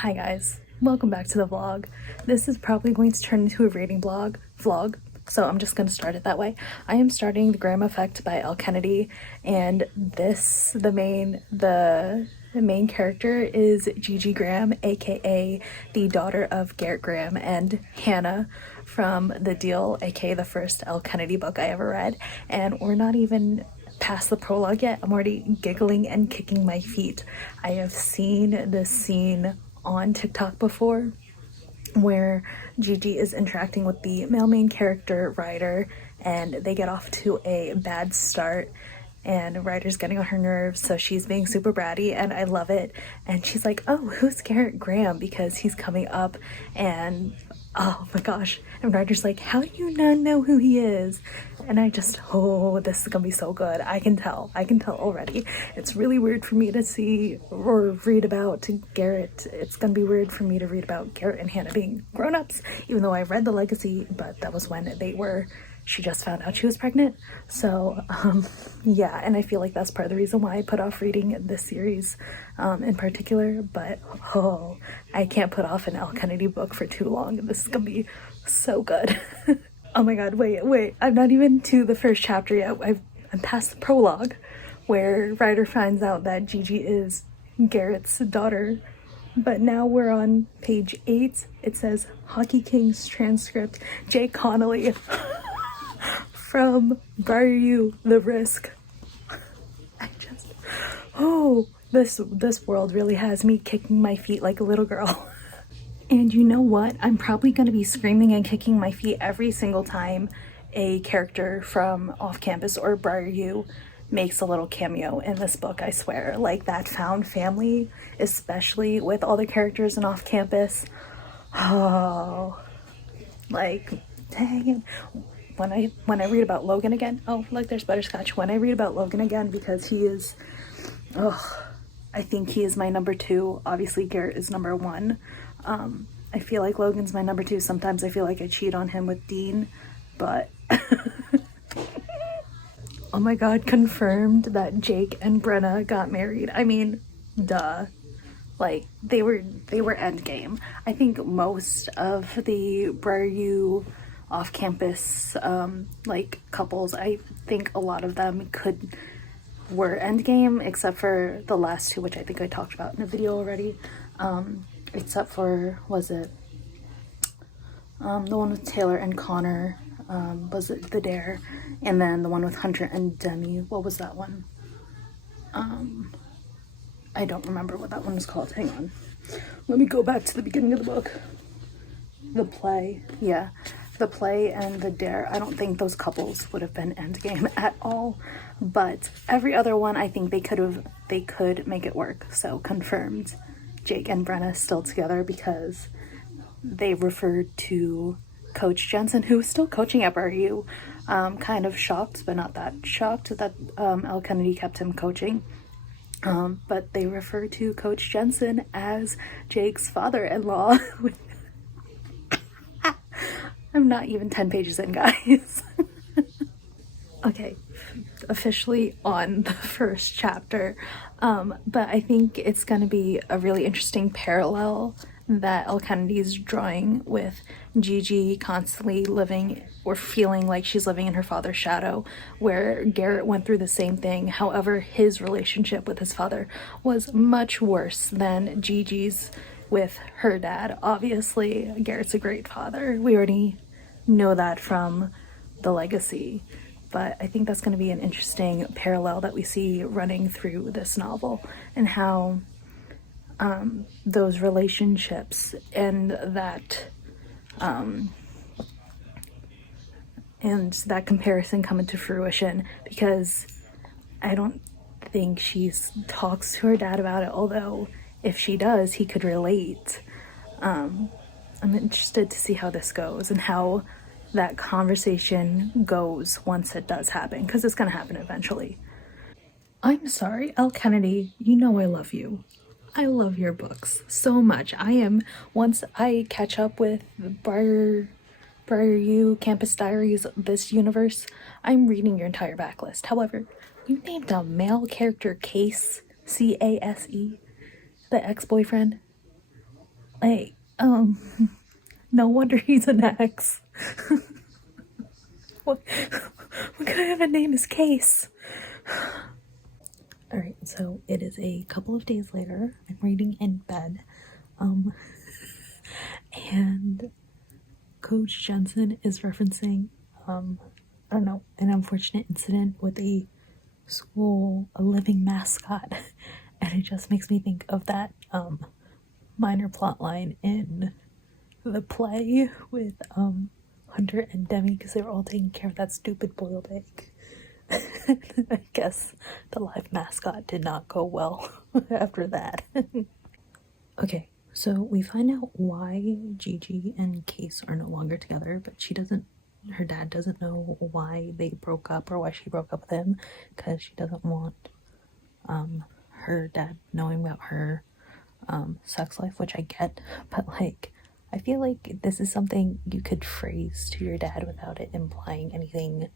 Hi guys, welcome back to the vlog. This is probably going to turn into a rating vlog, so I'm just gonna start it that way. I am starting The Graham Effect by Elle Kennedy, and the main character is Gigi Graham, aka the daughter of Garrett Graham and Hannah from The Deal, aka the first Elle Kennedy book I ever read. And we're not even past the prologue yet. I'm already giggling and kicking my feet. I have seen this scene on TikTok before where Gigi is interacting with the male main character Ryder, and they get off to a bad start and Ryder's getting on her nerves, so she's being super bratty and I love it. And she's like, oh, who's Garrett Graham, because he's coming up, and oh my gosh, and Ryder's like, how do you not know who he is? And I just, oh, this is gonna be so good. I can tell already. It's really weird for me to see or read about Garrett. It's gonna be weird for me to read about Garrett and Hannah being grown-ups, even though I read the legacy, but that was when she just found out she was pregnant. So yeah, and I feel like that's part of the reason why I put off reading this series in particular. But oh, I can't put off an Elle Kennedy book for too long. This is gonna be so good. Oh my god, wait, I'm not even to the first chapter yet. I'm past the prologue where Ryder finds out that Gigi is Garrett's daughter. But now we're on page 8. It says Hockey Kings transcript, Jake Connolly from Briar U, The Risk. This world really has me kicking my feet like a little girl. And you know what? I'm probably going to be screaming and kicking my feet every single time a character from off campus or Briar U makes a little cameo in this book, I swear. Like that found family, especially with all the characters in off campus. Oh, like, dang it. When I read about Logan again, oh look, there's Butterscotch. When I read about Logan again, because he is, I think he is my number 2. Obviously Garrett is number 1. I feel like Logan's my number 2. Sometimes I feel like I cheat on him with Dean, but oh my god, confirmed that Jake and Brenna got married. I mean, duh. Like, they were endgame. I think most of the Briar U off-campus like couples, I think a lot of them were endgame, except for the last 2, which I think I talked about in a video already. Except for, was it the one with Taylor and Connor, was it The Dare, and then the one with Hunter and Demi, what was that one? I don't remember what that one was called. Hang on, let me go back to the beginning of the book. The play, yeah, the play and The Dare. I don't think those couples would have been endgame at all, but every other one, I think they could make it work. So confirmed, Jake and Brenna still together, because they referred to Coach Jensen, who is still coaching at BRU. Kind of shocked, but not that shocked that Elle Kennedy kept him coaching. But they refer to Coach Jensen as Jake's father-in-law. I'm not even 10 pages in, guys. Okay, officially on the first chapter, but I think it's going to be a really interesting parallel that Elle Kennedy's drawing with Gigi constantly living or feeling like she's living in her father's shadow, where Garrett went through the same thing. However, his relationship with his father was much worse than Gigi's with her dad. Obviously, Garrett's a great father. We already know that from the legacy. But I think that's going to be an interesting parallel that we see running through this novel, and how those relationships and that comparison come into fruition, because I don't think she talks to her dad about it, although if she does, he could relate. I'm interested to see how this goes and how that conversation goes once it does happen, because it's going to happen eventually. I'm sorry, Elle Kennedy, you know I love you. I love your books so much. Once I catch up with Briar U, Campus Diaries, this universe, I'm reading your entire backlist. However, you named a male character Case, C-A-S-E, the ex-boyfriend. Like, no wonder he's an ex. What kind of a name is Case? Alright, so it is a couple of days later. I'm reading in bed. And Coach Jensen is referencing, I don't know, an unfortunate incident with a living mascot. And it just makes me think of that minor plot line in the play with Hunter and Demi, because they were all taking care of that stupid boiled egg. I guess the live mascot did not go well after that. Okay, so we find out why Gigi and Case are no longer together, but her dad doesn't know why they broke up or why she broke up with him, because she doesn't want her dad knowing about her sex life, which I get, but like, I feel like this is something you could phrase to your dad without it implying anything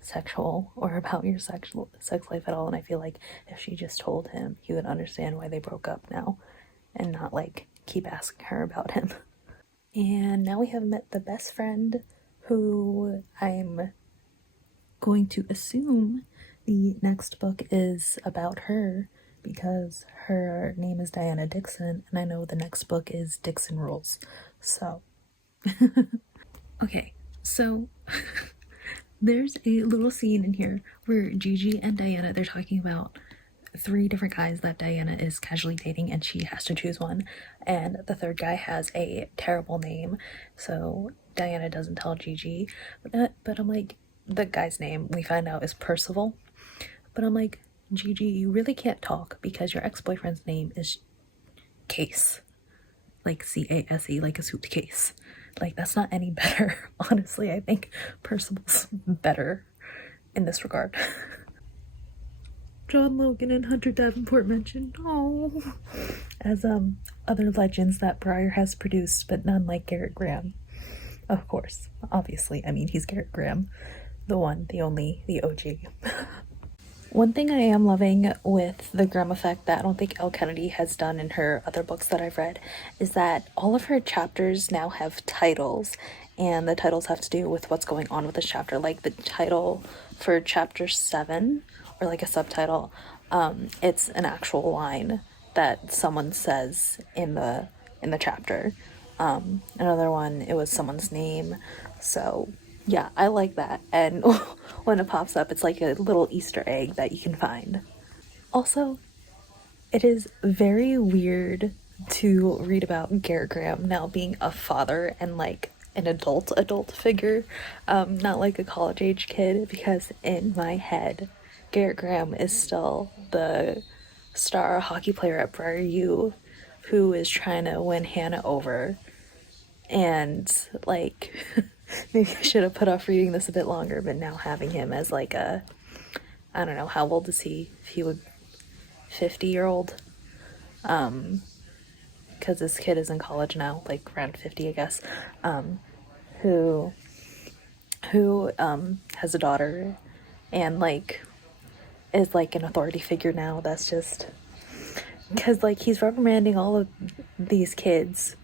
sexual or about your sex life at all. And I feel like if she just told him, he would understand why they broke up now and not like keep asking her about him. And now we have met the best friend, who I'm going to assume the next book is about her, because her name is Diana Dixon, and I know the next book is Dixon Rules. So, okay, so there's a little scene in here where Gigi and Diana, they're talking about 3 different guys that Diana is casually dating, and she has to choose one, and the third guy has a terrible name, so Diana doesn't tell Gigi, but I'm like, the guy's name we find out is Percival, but I'm like, Gigi, you really can't talk because your ex-boyfriend's name is Case, like C-A-S-E, like a suitcase. Like, that's not any better. Honestly, I think Percival's better in this regard. John Logan and Hunter Davenport mentioned, oh, as other legends that Briar has produced, but none like Garrett Graham. Of course, obviously, I mean, he's Garrett Graham, the one, the only, the OG. One thing I am loving with the Graham effect that I don't think Elle Kennedy has done in her other books that I've read is that all of her chapters now have titles, and the titles have to do with what's going on with this chapter. Like the title for chapter 7, or like a subtitle, it's an actual line that someone says in the chapter. Another one, it was someone's name. So yeah, I like that. And when it pops up, it's like a little Easter egg that you can find. Also, it is very weird to read about Garrett Graham now being a father and like an adult figure, not like a college age kid, because in my head, Garrett Graham is still the star hockey player at Briar U who is trying to win Hannah over. And like, maybe I should have put off reading this a bit longer, but now having him as like a, I don't know, how old is he? If he would, 50-year-old, because this kid is in college now, like around 50, I guess, who has a daughter and like is like an authority figure now. That's just because like he's reprimanding all of these kids,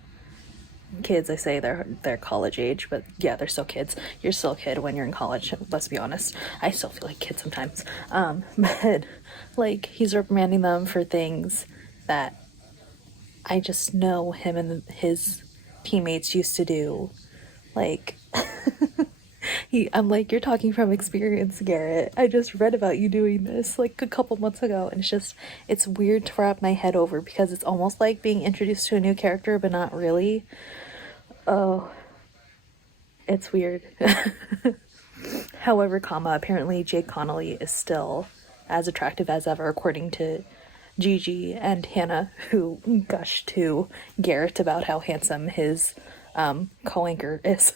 I say they're college age, but yeah, they're still kids. You're still a kid when you're in college, let's be honest. I still feel like kids sometimes, but like he's reprimanding them for things that I just know him and his teammates used to do. Like I'm like, you're talking from experience, Garrett. I just read about you doing this like a couple months ago, and it's weird to wrap my head over, because it's almost like being introduced to a new character but not really. Oh, it's weird. However, apparently Jake Connolly is still as attractive as ever, according to Gigi and Hannah, who gushed to Garrett about how handsome his co-anchor is.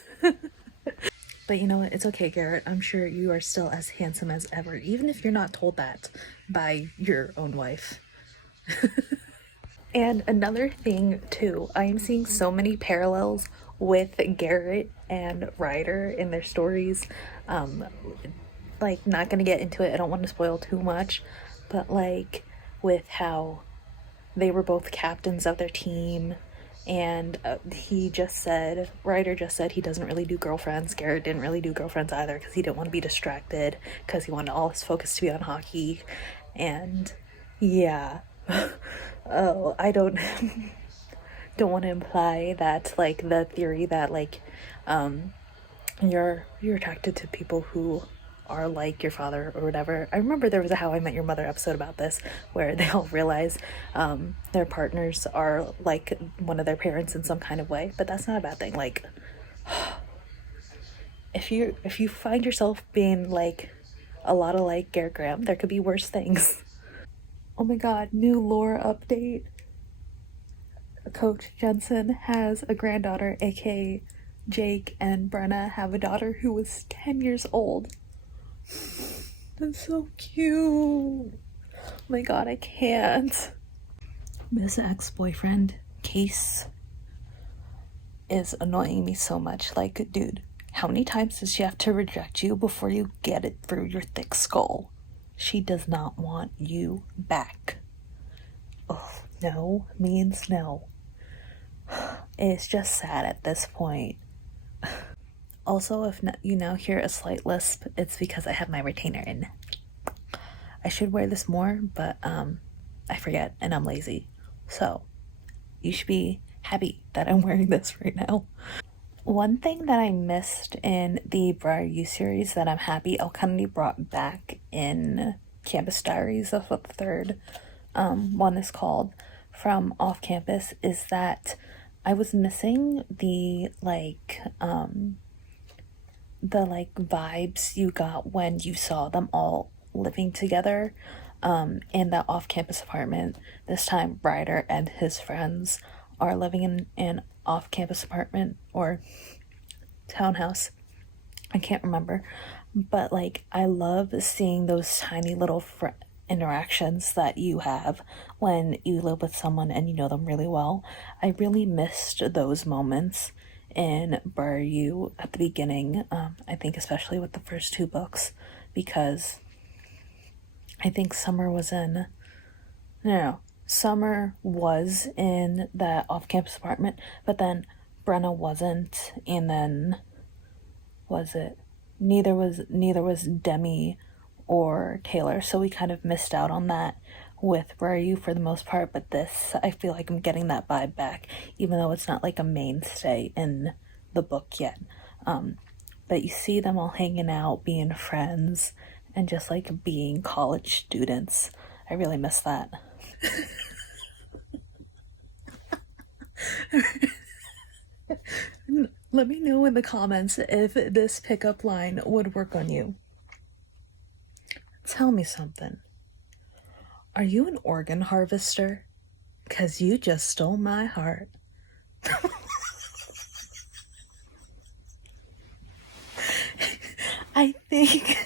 But you know what? It's okay, Garrett. I'm sure you are still as handsome as ever, even if you're not told that by your own wife. And another thing too, I am seeing so many parallels with Garrett and Ryder in their stories. Like, not gonna get into it, I don't want to spoil too much, but like with how they were both captains of their team, and writer just said he doesn't really do girlfriends. Garrett didn't really do girlfriends either because he didn't want to be distracted, because he wanted all his focus to be on hockey. And yeah. Oh, I don't don't want to imply that, like, the theory that, like, you're attracted to people who are like your father or whatever. I remember there was a How I Met Your Mother episode about this, where they all realize their partners are like one of their parents in some kind of way. But that's not a bad thing. Like, if you find yourself being like a lot of like Garrett Graham, there could be worse things. Oh my god, new lore update. Coach Jensen has a granddaughter, aka Jake and Brenna have a daughter who was 10 years old. That's so cute. Oh my god, I can't. This ex-boyfriend, Case, is annoying me so much. Like, dude, how many times does she have to reject you before you get it through your thick skull? She does not want you back. Oh, no means no. It's just sad at this point. Also, if you now hear a slight lisp, it's because I have my retainer in. I should wear this more, but I forget and I'm lazy. So, you should be happy that I'm wearing this right now. One thing that I missed in the Briar U series that I'm happy Elle Kennedy brought back in Campus Diaries, that's what the third one is called, from Off Campus, is that I was missing the vibes you got when you saw them all living together in the off-campus apartment. This time Ryder and his friends are living in an off-campus apartment or townhouse, I can't remember, but like I love seeing those tiny little interactions that you have when you live with someone and you know them really well. I really missed those moments in Briar U at the beginning. I think especially with the first two books, because I think Summer was in that off-campus apartment, but then Brenna wasn't, and then neither was Demi or Taylor, so we kind of missed out on that with Briar U for the most part. But this, I feel like I'm getting that vibe back, even though it's not like a mainstay in the book yet. But you see them all hanging out, being friends, and just like being college students. I really miss that. Let me know in the comments if this pickup line would work on you. Tell me something. Are you an organ harvester? 'Cause you just stole my heart. I think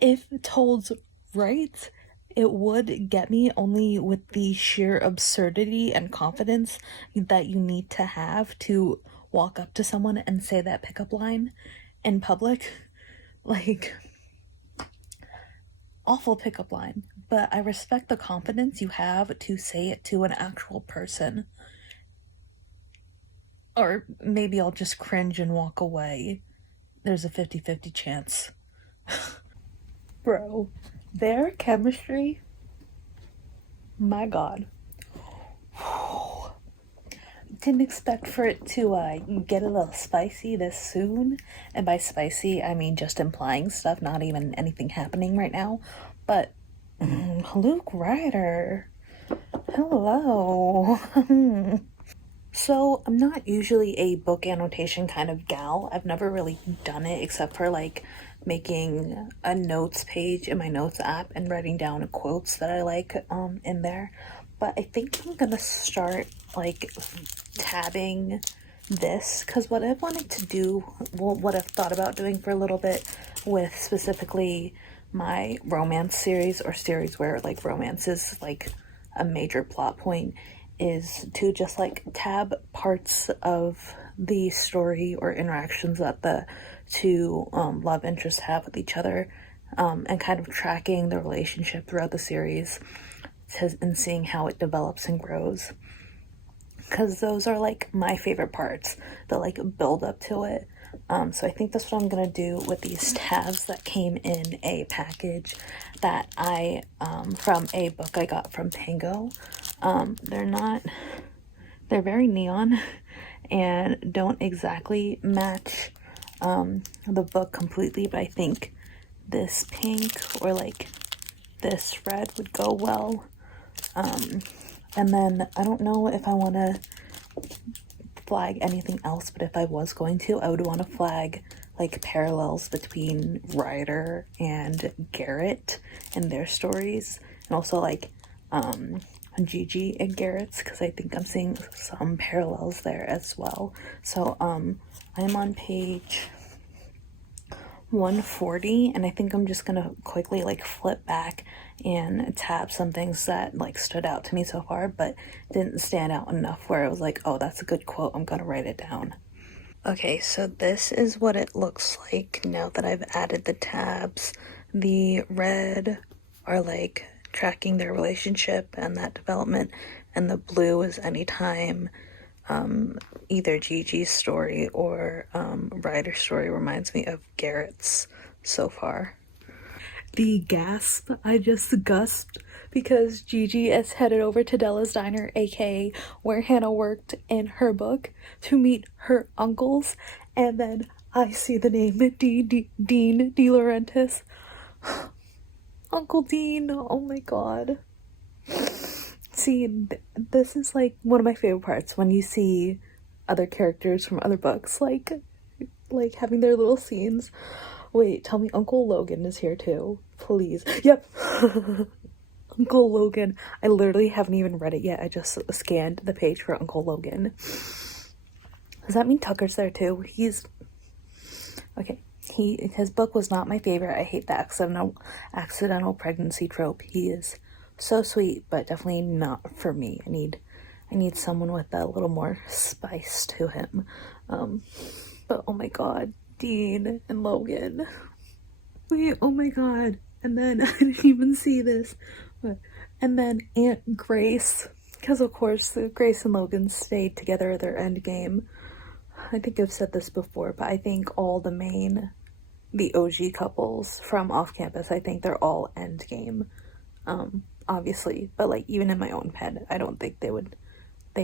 if told right, it would get me, only with the sheer absurdity and confidence that you need to have to walk up to someone and say that pickup line in public. Like, awful pickup line, but I respect the confidence you have to say it to an actual person. Or maybe I'll just cringe and walk away. There's a 50-50 chance. Bro, their chemistry, my god. Didn't expect for it to get a little spicy this soon. And by spicy, I mean just implying stuff, not even anything happening right now. But Luke Ryder, hello. So I'm not usually a book annotation kind of gal. I've never really done it except for like making a notes page in my notes app and writing down quotes that I like in there. But I think I'm gonna start like tabbing this, because what I've wanted to do, what I've thought about doing for a little bit with specifically my romance series, or series where like romance is like a major plot point, is to just like tab parts of the story or interactions that the two love interests have with each other, and kind of tracking the relationship throughout the series and seeing how it develops and grows. because those are like my favorite parts, the like build up to it. So I think that's what I'm gonna do with these tabs that came in a package that I from a book I got from Tango. They're very neon and don't exactly match the book completely, but I think this pink or like this red would go well. And then I don't know if I want to flag anything else, but if I was going to, I would want to flag like parallels between Ryder and Garrett and their stories, and also like Gigi and Garrett's, because I think I'm seeing some parallels there as well. So I'm on page 140, and I think I'm just gonna quickly like flip back and tab some things that like stood out to me so far but didn't stand out enough where I was like, oh, that's a good quote, I'm gonna write it down. Okay, so this is what it looks like now that I've added the tabs. The red are like tracking their relationship and that development, and the blue is anytime either Gigi's story or Ryder's story reminds me of Garrett's so far. The gasp I just gasped because Gigi is headed over to Della's Diner, aka where Hannah worked in her book, to meet her uncles, and then I see the name Dean De Laurentiis. Uncle Dean, oh my god. See, this is like one of my favorite parts when you see other characters from other books, like having their little scenes. Wait, tell me Uncle Logan is here too, please. Yep. Uncle Logan. I literally haven't even read it yet. I just scanned the page for Uncle Logan. Does that mean Tucker's there too? He's okay. His book was not my favorite. I hate the accidental pregnancy trope. He is so sweet, but definitely not for me. I need someone with a little more spice to him. But oh my god, Dean and Logan. Wait, oh my god. And then I didn't even see this. And then Aunt Grace, because of course Grace and Logan stayed together at their end game. I think I've said this before, but I think all the OG couples from off campus, I think they're all end game. Obviously, but like even in my own head, I don't think they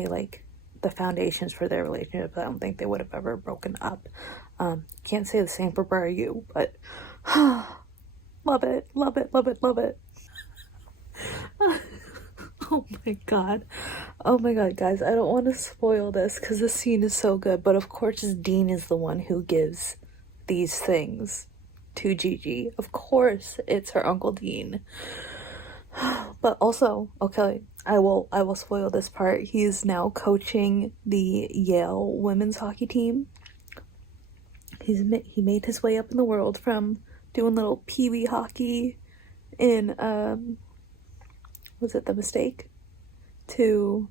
like the foundations for their relationship. I don't think they would have ever broken up. Can't say the same for Bru, but love it, love it, love it, love it. Oh my god. Oh my god, guys, I don't want to spoil this because the scene is so good, but of course Dean is the one who gives these things to Gigi. Of course it's her Uncle Dean. But also, okay, I will spoil this part. He's now coaching the Yale women's hockey team. He made his way up in the world from doing little pee-wee hockey in was it The Mistake to,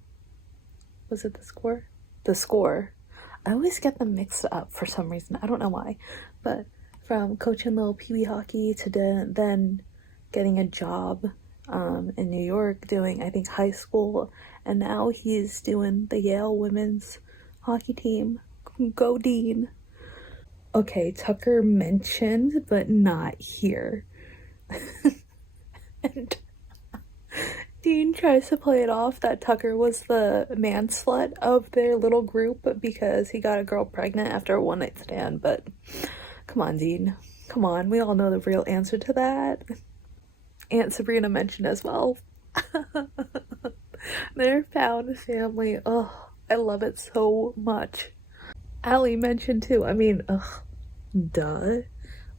was it The Score? The Score. I always get them mixed up for some reason. I don't know why. But from coaching little pee-wee hockey to then getting a job in New York doing, I think, high school. And now he's doing the Yale women's hockey team. Go Dean. Okay, Tucker mentioned, but not here. And Dean tries to play it off that Tucker was the man slut of their little group because he got a girl pregnant after a one-night stand, but come on, Dean. Come on, we all know the real answer to that. Aunt Sabrina mentioned as well. Their found family. Oh, I love it so much. Allie mentioned too. I mean, duh,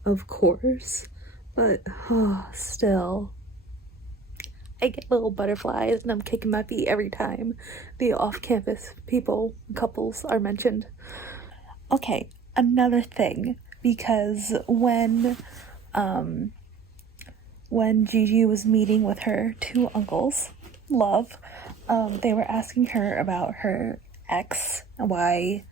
of course, but still. I get little butterflies and I'm kicking my feet every time the off-campus couples are mentioned. Okay, another thing, because when Gigi was meeting with her two uncles, love, they were asking her about her ex, why,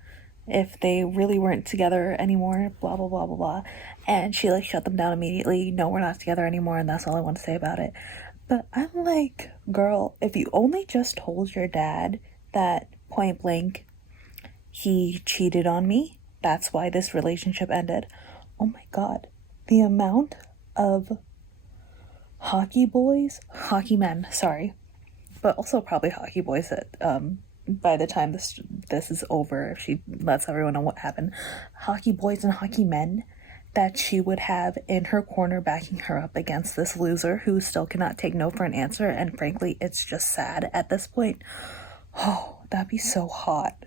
if they really weren't together anymore, blah blah blah blah blah, and she like shut them down immediately. No, we're not together anymore, and that's all I want to say about it. But I'm like, girl, if you only just told your dad that point blank, he cheated on me. That's why this relationship ended. Oh my god. The amount of hockey men, sorry, but also probably hockey boys that by the time this is over, if she lets everyone know what happened, hockey boys and hockey men that she would have in her corner backing her up against this loser who still cannot take no for an answer, and frankly it's just sad at this point. Oh, that'd be so hot.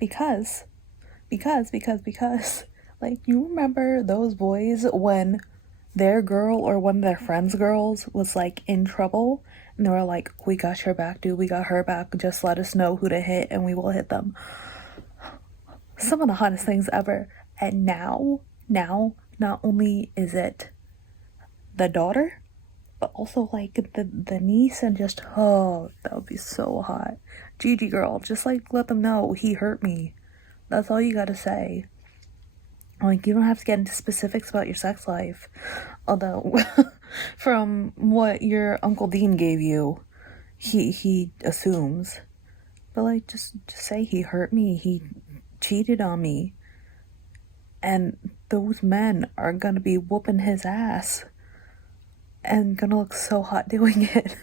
Because like, you remember those boys when their girl or one of their friends' girls was like in trouble and they were like, we got your back, dude, we got her back, just let us know who to hit and we will hit them. Some of the hottest things ever. And now not only is it the daughter, but also like the niece, and just, oh, that would be so hot. Gigi girl, just like let them know he hurt me. That's all you gotta say. Like, you don't have to get into specifics about your sex life. Although, from what your Uncle Dean gave you, he assumes. But, like, just say he hurt me, he cheated on me. And those men are gonna be whooping his ass. And gonna look so hot doing it.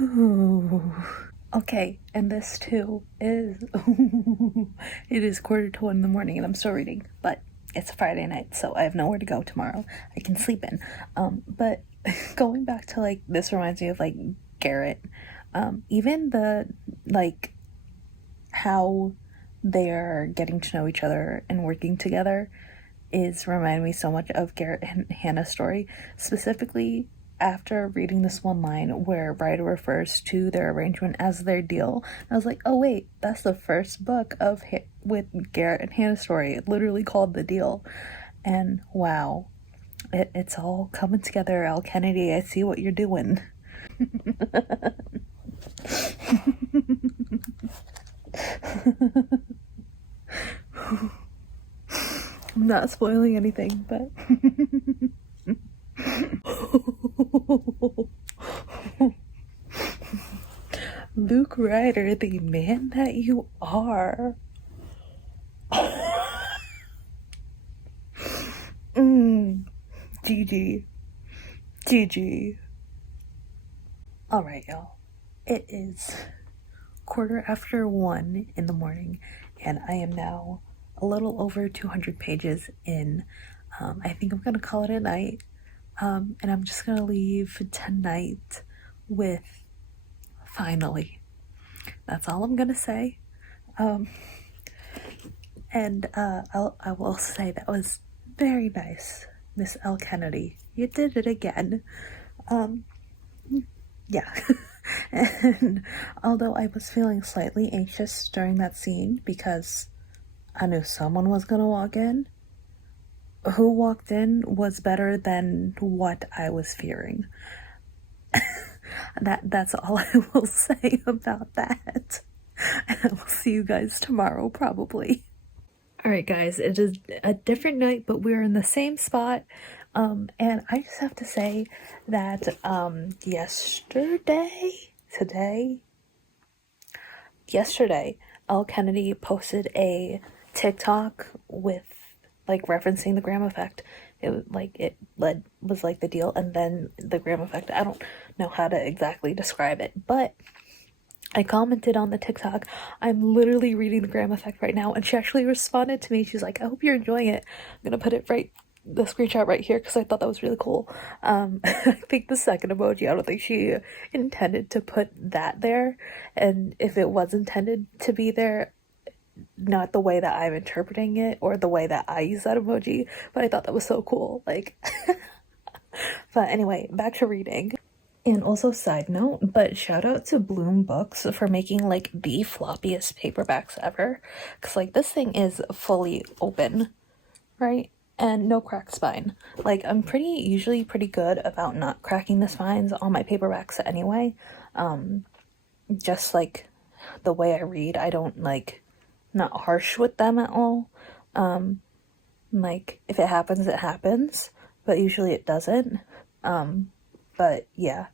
Ooh. Okay, and this too is, it is 1:45 in the morning and I'm still reading, but it's a Friday night, so I have nowhere to go tomorrow. I can sleep in. But going back to, like, this reminds me of, like, Garrett. Even the, like, how they're getting to know each other and working together is reminding me so much of Garrett and Hannah's story, specifically after reading this one line where Ryder refers to their arrangement as their deal. I was like, oh wait, that's the first book of with Garrett and Hannah's story. It literally called The Deal. And wow, it's all coming together. Elle Kennedy, I see what you're doing. I'm not spoiling anything, but Luke Ryder, the man that you are. GG. Alright, y'all. It is 1:15 in the morning, and I am now a little over 200 pages in. I think I'm gonna call it a night. And I'm just gonna leave tonight with finally. That's all I'm gonna say. And I will say that was very nice, Miss Elle Kennedy. You did it again. Yeah. And although I was feeling slightly anxious during that scene because I knew someone was gonna walk in, who walked in was better than what I was fearing. That's all I will say about that. And I will see you guys tomorrow, probably. Alright guys, it is a different night, but we're in the same spot. And I just have to say that yesterday, Elle Kennedy posted a TikTok with, like, referencing the Graham effect. It was like the deal, and then the Graham effect. I don't know how to exactly describe it, but I commented on the TikTok, I'm literally reading the Graham effect right now, and she actually responded to me. She's like, I hope you're enjoying it. I'm gonna put the screenshot right here because I thought that was really cool. I think the second emoji, I don't think she intended to put that there, and if it was intended to be there, not the way that I'm interpreting it or the way that I use that emoji, but I thought that was so cool. Like, but anyway, back to reading. And also, side note, but shout out to Bloom Books for making, like, the floppiest paperbacks ever, because, like, this thing is fully open, right? And no cracked spine. Like, I'm usually pretty good about not cracking the spines on my paperbacks anyway. Just, like, the way I read, I don't, like, not harsh with them at all. Like, if it happens, it happens, but usually it doesn't. But yeah.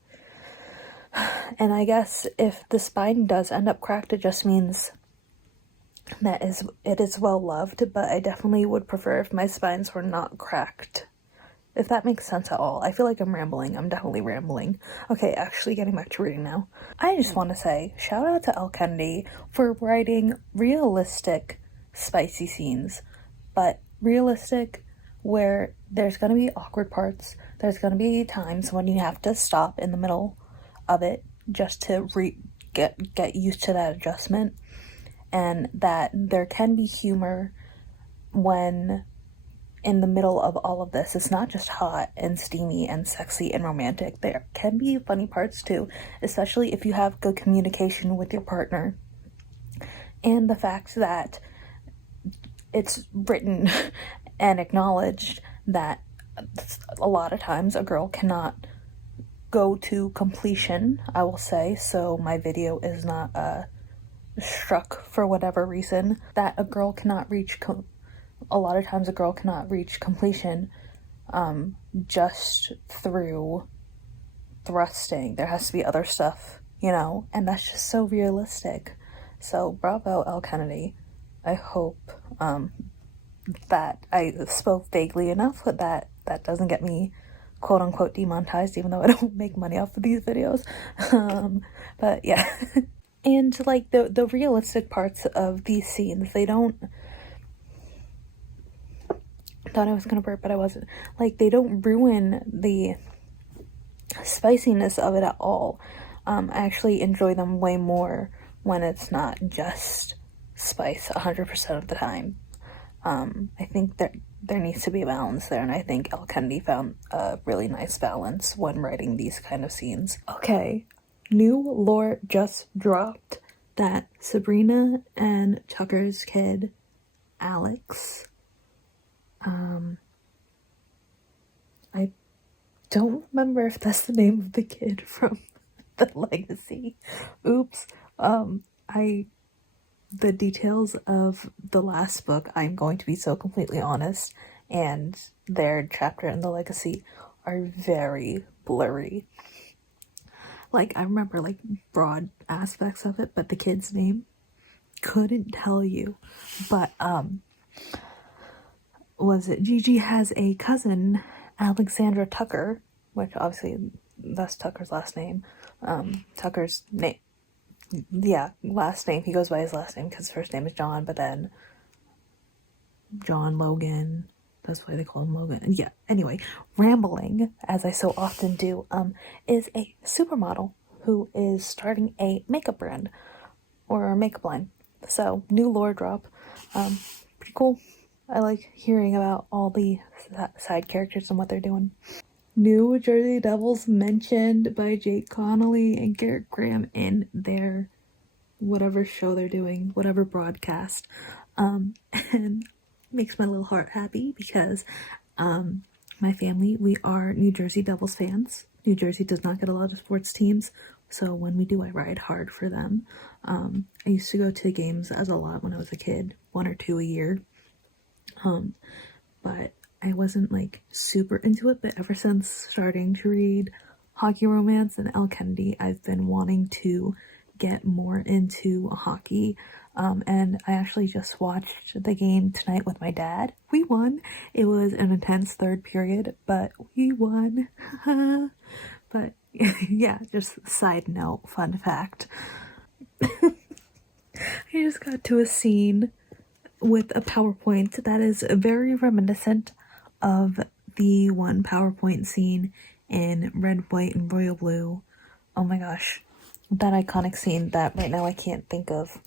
And I guess if the spine does end up cracked, it just means that it is well loved, but I definitely would prefer if my spines were not cracked. If that makes sense at all. I feel like I'm rambling. I'm definitely rambling. Okay, actually getting back to reading now. I just want to say, shout out to Elle Kennedy for writing realistic, spicy scenes. But realistic where there's going to be awkward parts. There's going to be times when you have to stop in the middle of it just to get used to that adjustment. And that there can be humor when in the middle of all of this. It's not just hot and steamy and sexy and romantic. There can be funny parts too, especially if you have good communication with your partner. And the fact that it's written and acknowledged that a lot of times a girl cannot go to completion, I will say, so my video is not struck for whatever reason, that a girl cannot reach a lot of times a girl cannot reach completion just through thrusting. There has to be other stuff, and that's just so realistic. So bravo, Elle Kennedy. I hope that I spoke vaguely enough that doesn't get me quote unquote demonetized, even though I don't make money off of these videos. But yeah. And like the realistic parts of these scenes, they don't, thought I was gonna burp, but I wasn't. Like, they don't ruin the spiciness of it at all. I actually enjoy them way more when it's not just spice 100% of the time. I think that there needs to be a balance there, and I think Elle Kennedy found a really nice balance when writing these kind of scenes. Okay, new lore just dropped that Sabrina and Tucker's kid, Alex, I don't remember if that's the name of the kid from the Legacy. Oops. The details of the last book, I'm going to be so completely honest, and their chapter in the Legacy are very blurry. Like, I remember, like, broad aspects of it, but the kid's name, couldn't tell you. But, was it Gigi has a cousin, Alexandra Tucker, which obviously that's Tucker's last name. Tucker's name, yeah, last name, he goes by his last name because his first name is John, but then John Logan, that's why they call him Logan. Yeah, anyway, rambling, as I so often do, is a supermodel who is starting a makeup brand, or a makeup line. So, new lore drop, pretty cool. I like hearing about all the side characters and what they're doing. New Jersey Devils mentioned by Jake Connolly and Garrett Graham in their whatever show they're doing, whatever broadcast. And makes my little heart happy because my family, we are New Jersey Devils fans. New Jersey does not get a lot of sports teams, so when we do, I ride hard for them. I used to go to games as a lot when I was a kid, 1 or 2 a year. But I wasn't like super into it, but ever since starting to read Hockey Romance and Elle Kennedy, I've been wanting to get more into hockey. And I actually just watched the game tonight with my dad. We won. It was an intense third period, but we won. But yeah, just side note, fun fact. I just got to a scene with a PowerPoint that is very reminiscent of the one PowerPoint scene in Red, White, and Royal Blue. Oh my gosh, that iconic scene that right now I can't think of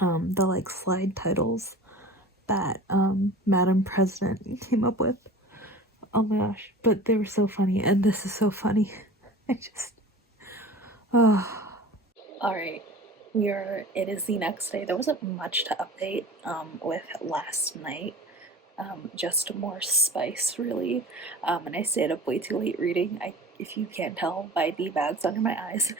the like slide titles that Madam President came up with. Oh my gosh, but they were so funny, and this is so funny. Alright, it is the next day. There wasn't much to update with last night. Just more spice, really. And I stayed up way too late reading, if you can't tell by the bags under my eyes.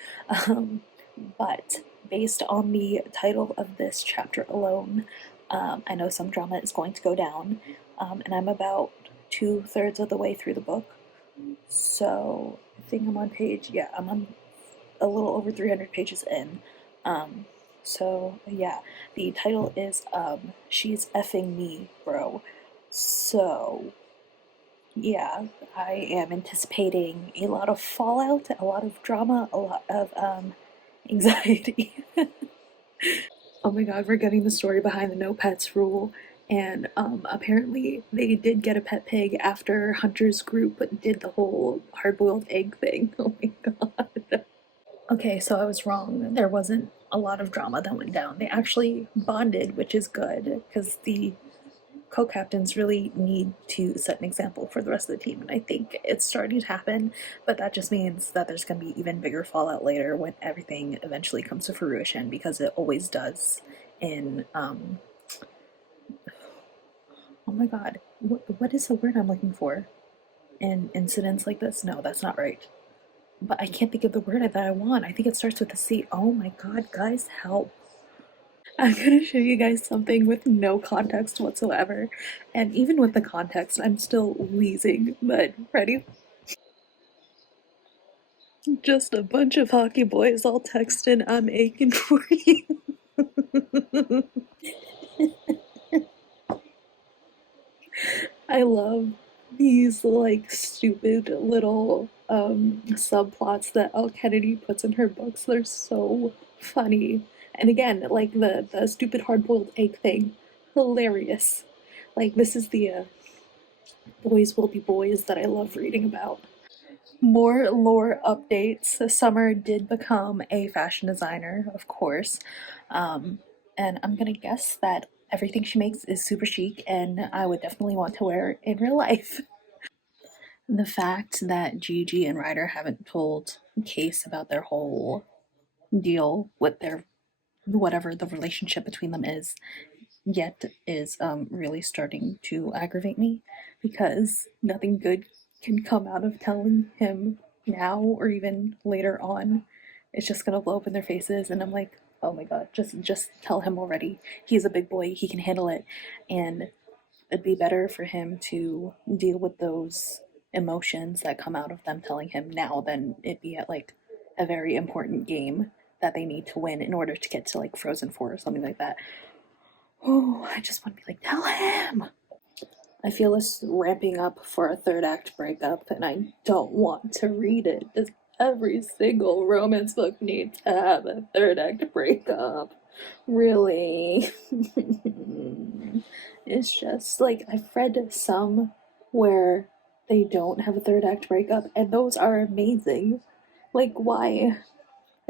But based on the title of this chapter alone, I know some drama is going to go down, and I'm about 2/3 of the way through the book. So I think I'm on a little over 300 pages in. Um, so yeah, the title is She's Effing Me, Bro. So yeah, I am anticipating a lot of fallout, a lot of drama, a lot of anxiety. Oh my god, we're getting the story behind the no pets rule. And apparently, they did get a pet pig after Hunter's group did the whole hard boiled egg thing. Oh my god. Okay, so I was wrong. There wasn't a lot of drama that went down. They actually bonded, which is good because the co-captains really need to set an example for the rest of the team, and I think it's starting to happen, but that just means that there's going to be even bigger fallout later when everything eventually comes to fruition, because it always does in oh my god, what is the word I'm looking for in incidents like this? No, that's not right, but I can't think of the word that I want. I think it starts with a C. Oh my god, guys, help. I'm gonna show you guys something with no context whatsoever. And even with the context, I'm still wheezing. But ready? Just a bunch of hockey boys all texting, I'm aching for you. I love these like stupid little subplots that Elle Kennedy puts in her books. They're so funny. And again, like the stupid hard boiled egg thing, hilarious. Like this is the boys will be boys that I love reading about. More lore updates. Summer did become a fashion designer, of course. Um, and I'm gonna guess that everything she makes is super chic, and I would definitely want to wear it in real life. The fact that Gigi and Ryder haven't told Case about their whole deal with their whatever the relationship between them is yet is really starting to aggravate me, because nothing good can come out of telling him now or even later on. It's just gonna blow up in their faces, and I'm like, oh my god, just tell him already. He's a big boy, he can handle it, and it'd be better for him to deal with those emotions that come out of them telling him now than it be at like a very important game that they need to win in order to get to like Frozen 4 or something like that. Oh, I just want to be like, tell him. I feel us ramping up for a third act breakup, and I don't want to read it. Does every single romance book need to have a third act breakup? Really? It's just like I've read some where they don't have a third act breakup, and those are amazing. Like, why?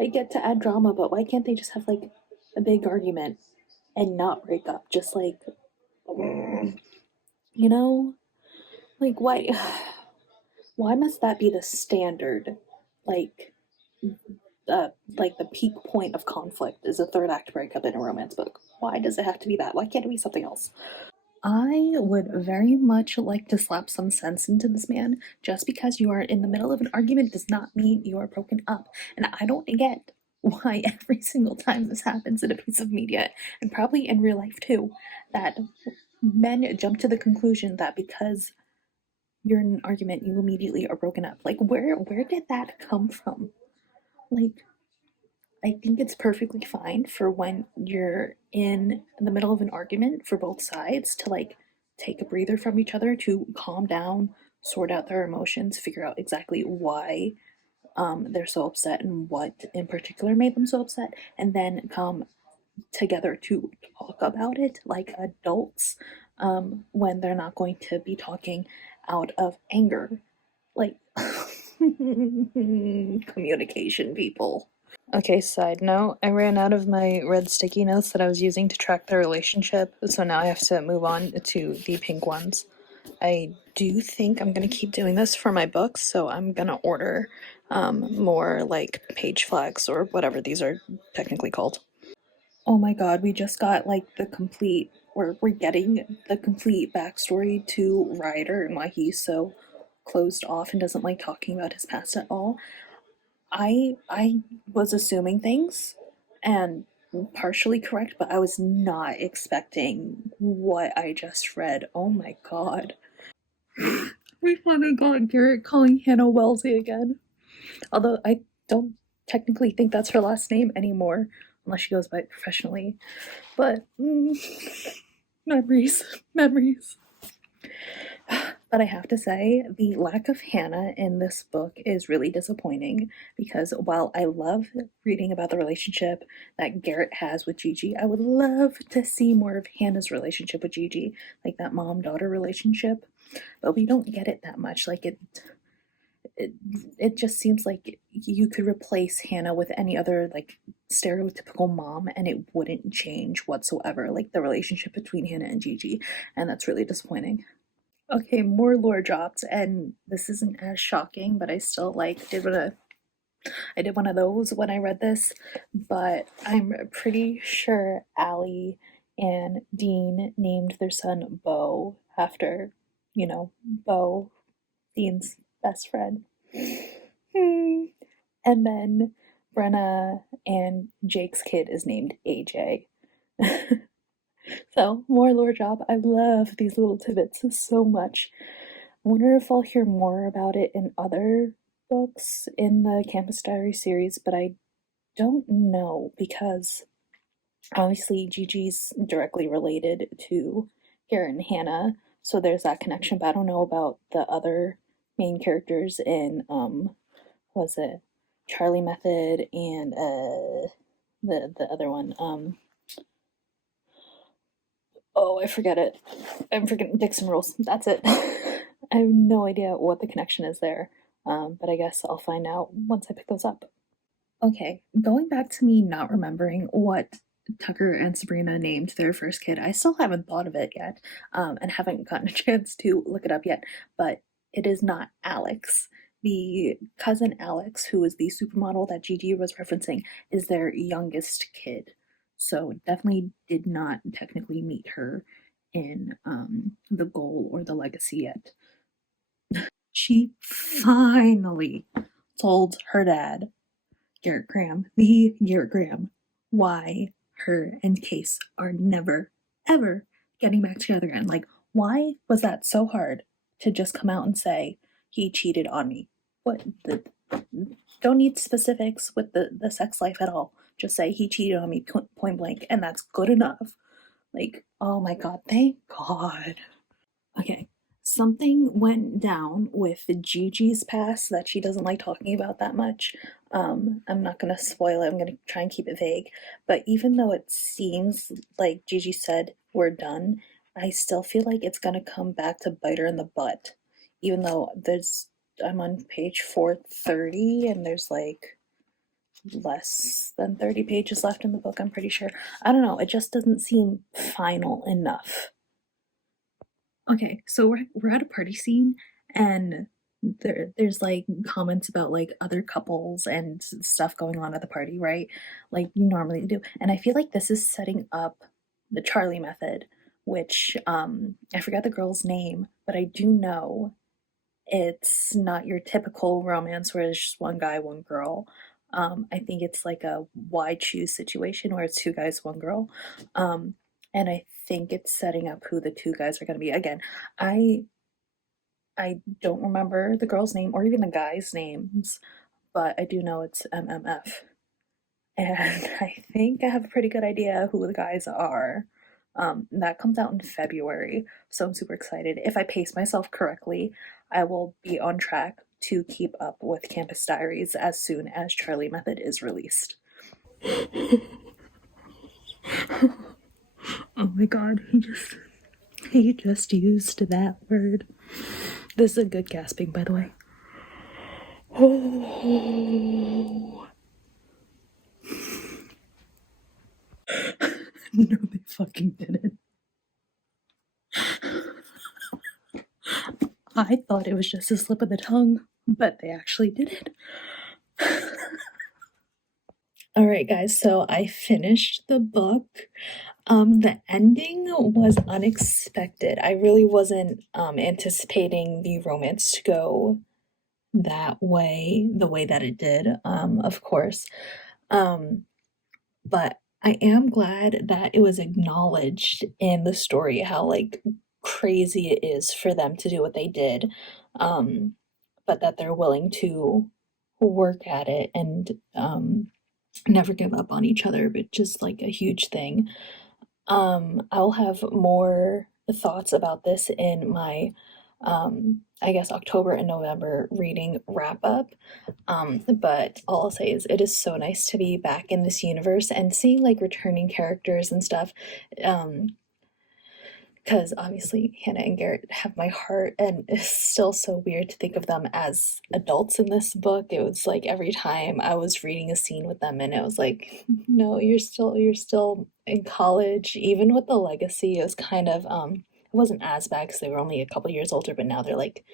I get to add drama, but why can't they just have like a big argument and not break up? Just like, you know, like why? Why must that be the standard? Like, like the peak point of conflict is a third act breakup in a romance book. Why does it have to be that? Why can't it be something else? I would very much like to slap some sense into this man. Just because you are in the middle of an argument does not mean you are broken up. And I don't get why every single time this happens in a piece of media, and probably in real life too, that men jump to the conclusion that because you're in an argument, you immediately are broken up. Like, where did that come from? Like, I think it's perfectly fine for when you're in the middle of an argument for both sides to like take a breather from each other to calm down, sort out their emotions, figure out exactly why they're so upset and what in particular made them so upset, and then come together to talk about it like adults, when they're not going to be talking out of anger. Like, communication, people. Okay, side note, I ran out of my red sticky notes that I was using to track the relationship, so now I have to move on to the pink ones. I do think I'm gonna keep doing this for my books, so I'm gonna order more like page flags or whatever these are technically called. Oh my god, we just got like the complete, we're getting the complete backstory to Ryder and why he's so closed off and doesn't like talking about his past at all. I was assuming things and partially correct, but I was not expecting what I just read. Oh my god. We finally got Garrett calling Hannah Wellesley again. Although I don't technically think that's her last name anymore, unless she goes by it professionally. But memories, memories. But I have to say, the lack of Hannah in this book is really disappointing because while I love reading about the relationship that Garrett has with Gigi, I would love to see more of Hannah's relationship with Gigi, like that mom daughter relationship. But we don't get it that much. Like it, it just seems like you could replace Hannah with any other like stereotypical mom and it wouldn't change whatsoever, like the relationship between Hannah and Gigi, and that's really disappointing. Okay, more lore drops, and this isn't as shocking, but I still like I did one of those when I read this, but I'm pretty sure Allie and Dean named their son Bo after, Bo, Dean's best friend. Hmm. And then Brenna and Jake's kid is named AJ. So, more lore drop. I love these little tidbits so much. I wonder if I'll hear more about it in other books in the Campus Diary series, but I don't know because obviously Gigi's directly related to Garrett and Hannah, so there's that connection, but I don't know about the other main characters in was it Charlie Method and the other one oh, I forget it. I'm forgetting Dixon Rules. That's it. I have no idea what the connection is there, but I guess I'll find out once I pick those up. Okay, going back to me not remembering what Tucker and Sabrina named their first kid, I still haven't thought of it yet, and haven't gotten a chance to look it up yet, but it is not Alex. The cousin Alex, who is the supermodel that Gigi was referencing, is their youngest kid. So definitely did not technically meet her in the goal or the legacy yet. She finally told her dad, Garrett Graham, the Garrett Graham, why her and Case are never, ever getting back together again. Like, why was that so hard to just come out and say he cheated on me? What the don't need specifics with the sex life at all. Just say he cheated on me point blank, and that's good enough. Like, oh my god, thank God. Okay, something went down with Gigi's past that she doesn't like talking about that much. I'm not gonna spoil it, I'm gonna try and keep it vague. But even though it seems like Gigi said we're done, I still feel like it's gonna come back to bite her in the butt. Even though I'm on page 430 and there's like less than 30 pages left in the book, I'm pretty sure. I don't know, it just doesn't seem final enough. Okay, so we're at a party scene and there's like comments about like other couples and stuff going on at the party, right? Like you normally do. And I feel like this is setting up the Charlie method, which I forgot the girl's name, but I do know it's not your typical romance where it's just one guy, one girl. I think it's like a why choose situation where it's two guys, one girl. And I think it's setting up who the two guys are going to be. Again, I I don't remember the girl's name or even the guy's names, but I do know it's MMF. And I think I have a pretty good idea who the guys are. That comes out in February, so I'm super excited. If I pace myself correctly, I will be on track to keep up with Campus Diaries as soon as Charlie Method is released. Oh my god, he just used that word. This is a good gasping, by the way. Oh. No, they fucking didn't. I thought it was just a slip of the tongue, but they actually did it. All right, guys, so I finished the book. The ending was unexpected. I really wasn't anticipating the romance to go that way, the way that it did, of course. But I am glad that it was acknowledged in the story how like crazy it is for them to do what they did, but that they're willing to work at it and never give up on each other, but just like a huge thing. I'll have more thoughts about this in my, I guess, October and November reading wrap up. But all I'll say is it is so nice to be back in this universe and seeing like returning characters and stuff. Um, because obviously Hannah and Garrett have my heart, and it's still so weird to think of them as adults in this book. It was like every time I was reading a scene with them, and it was like, no, you're still in college. Even with the legacy, it was kind of it wasn't as bad because they were only a couple years older, but now they're like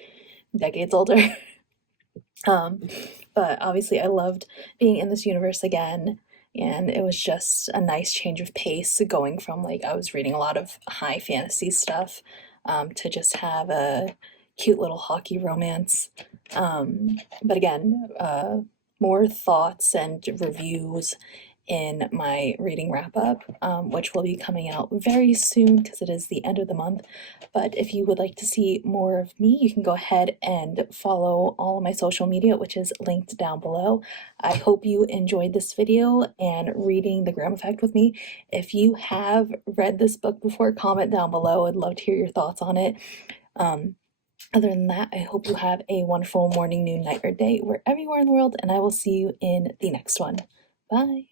decades older. Um, but obviously, I loved being in this universe again, and it was just a nice change of pace going from like I was reading a lot of high fantasy stuff to just have a cute little hockey romance. But again, more thoughts and reviews in my reading wrap up, which will be coming out very soon because it is the end of the month. But if you would like to see more of me, you can go ahead and follow all of my social media, which is linked down below. I hope you enjoyed this video and reading The Graham Effect with me. If you have read this book before, comment down below. I'd love to hear your thoughts on it. Other than that, I hope you have a wonderful morning, noon, night, or day wherever you are in the world, and I will see you in the next one. Bye.